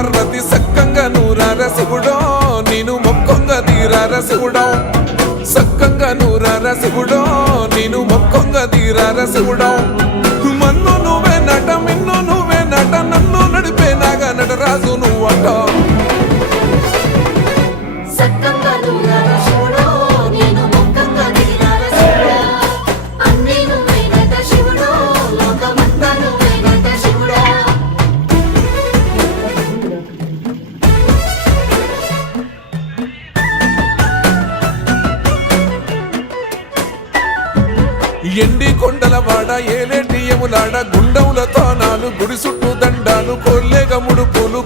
పార్వతి సక్కంగా నూరార శివుడో నేను మొక్కంగా తీరార శివుడో సక్కంగా నూరార శివుడో నేను మొక్కంగా తీరార శివుడో మన్ను నువ్వే నట మిన్ను నువ్వే నట నన్ను నడిపే నాగా నటరాజు నువ్వు అంట ఎండి కొండల వాడ ఏలేటి యములాడ గుండములతో నాలు గుడి చుట్టూ దండాలు కొల్లేగ ముడుపులు